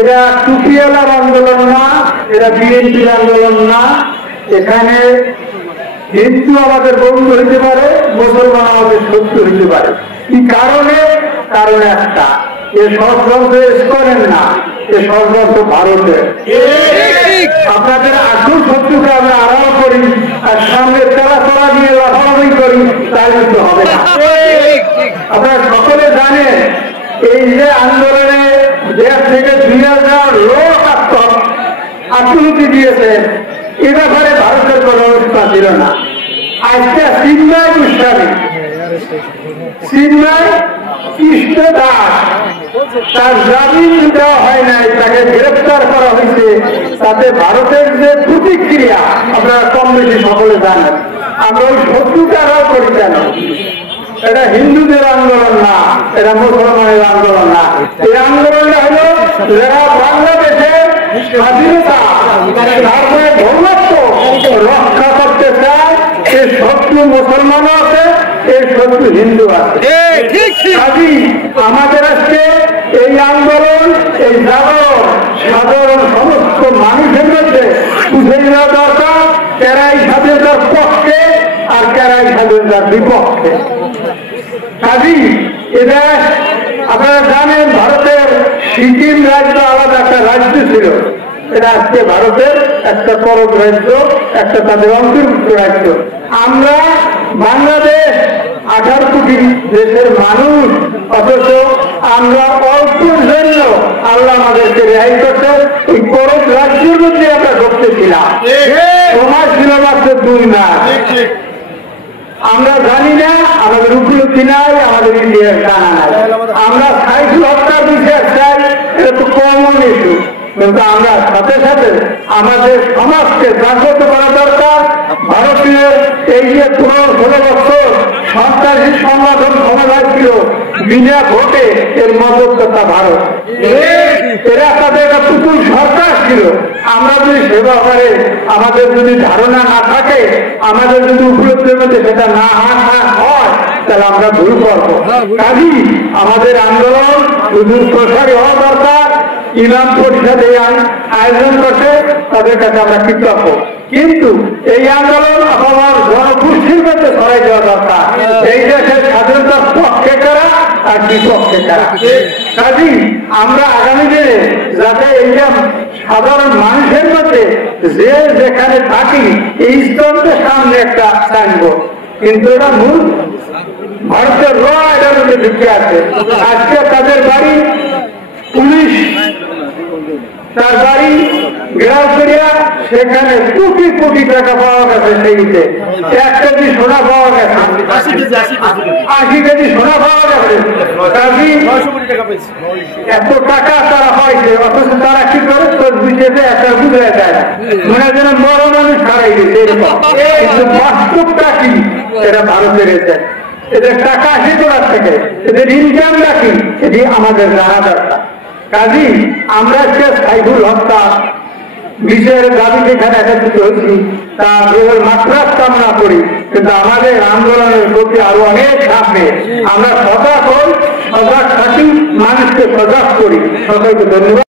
এটা টুপিওয়ালার আন্দোলন না, এটা বিএনপির আন্দোলন না। এখানে হিন্দু আমাদের বন্ধু হইতে পারে, মুসলমান আমাদের শত্রু হইতে পারে। কি কারণে? কারণ একটা, এ ষড়যন্ত্র করেন না, এ ষড়যন্ত্র ভারতের। আপনাদের আসল শত্রুকে আমরা আড়াল করি আর সামনে তেলা নিয়ে লাফালাফি করি, তাই কিন্তু হবে না। আপনারা সকলে জানেন এই যে আন্দোলনে 1.5 থেকে 2,000 লোক আত্মহুতি দিয়েছে, এ ব্যাপারে ভারতের কোন অবস্থা ছিল না। আজকে চিন্ময় গোস্বামী, চিন্ময় কৃষ্ণ দাস, তার জামিন দেওয়া হয় নাই, তাকে গ্রেফতার করা হয়েছে। তাতে ভারতের যে প্রতিক্রিয়া আপনারা কম বেশি সকলে জানেন। আমরা ওই শত্রুকে আড়াল করি কেন? এটা হিন্দুদের আন্দোলন না, এটা মুসলমানের আন্দোলন না। এই আন্দোলনটা হলো যারা বাংলাদেশের স্বাধীনতা তারপরে ধর্মত্ব রক্ষা করতে চায়। এই শত্রু মুসলমানও আছে, এই শত্রু হিন্দু আছে। আমাদের আজকে এই আন্দোলন, এই জাগরণ সাধারণ সমস্ত মানুষের মধ্যে বুঝে নেওয়া দরকার, কেরাই স্বাধীনতার পক্ষে আর কেরাই স্বাধীনতার বিপক্ষে। কাজী এটা আপনারা জানেন, ভারতের সিকিম রাজ্য আলাদা একটা রাজ্য ছিল, এটা আজকে ভারতের একটা পরব রাজ্য, একটা তাদের অন্তর্ভুক্ত রাজ্য। আমরা বাংলাদেশ 18 কোটি দেশের মানুষ, অথচ আমরা অল্পের জন্য আল্লাহ আমাদেরকে রেহাই করছে। এই পরব রাজ্যের মধ্যে আমরা ঢুকতেছিলাম, সময় ছিল মাত্র 2 মাস। আমরা জানি না, আমাদের উপলব্ধি নাই, আমাদের ইতিহাস জানা নাই। আমরা সাইকেল হত্যার বিচার চাই, এটা তো কমন ইস্যু, কিন্তু আমরা সাথে সাথে আমাদের সমাজকে জাগ্রত করা দরকার। ভারতীয় এই যে 16 বছর সন্ত্রাসী সংগঠন ক্ষমতায় ছিল, বিনা ভোটে এর মদতদাতা ভারত। এরা তাদের একটা পুতুল সরকার ছিল। আমরা যদি সে ব্যাপারে আমাদের যদি ধারণা না থাকে, আমাদের যদি উপলব্ধির মধ্যে সেটা না হয়, তাহলে আমরা ভুল করবো। কাজী আমাদের আন্দোলন শুধু প্রসারী হওয়া দরকার। ইমাম পরিষদ এই আয়োজন করছে, তাদের কাছে আমরা কৃতজ্ঞ। কিন্তু এই আন্দোলন আমার জনগোষ্ঠীর মধ্যে ছড়াই দেওয়া দরকার। এই দেশের স্বাধীনতার পক্ষে কারা আর বিপক্ষে কারা। কাজী আমরা আগামী দিনে যাতে এইটা সাধারণ মানুষের মধ্যে যে যেখানে থাকি, এই স্তম্ভের সামনে একটা সাইনবোর্ড, কিন্তু এটা মূল ভারতের র এটার মধ্যে ঢুকে আছে। আজকে তাদের বাড়ি পুলিশ, তার বাড়ি ঘেরাও করিয়া সেখানে কোটি কোটি টাকা পাওয়া গেছে। সেইতে 1 কেজি সোনা পাওয়া গেছে, 80 কেজি সোনা পাওয়া গেছে। এত টাকা তারা পাইছে, অথচ তারা কি করে বুঝেছে একটা বুঝে যায়, মনে যেন বড় মানুষ হারাই গেছে এরকম। কিন্তু বাস্তবটা কি, এটা ভারতের এসে এদের টাকা আসে কোথার থেকে, এদের ইনকামটা কি, এটি আমাদের জানা দরকার। কাজী আমরা যে সাইফুল হত্যা বিষয়ের দাবিতে এখানে একত্রিত হয়েছি, তা মাত্রার কামনা করি, কিন্তু আমাদের আন্দোলনের প্রতি আরো অনেক সামনে আমরা সজাগ হই, সজাগ থাকি, মানুষকে সজাগ করি। সবাইকে ধন্যবাদ।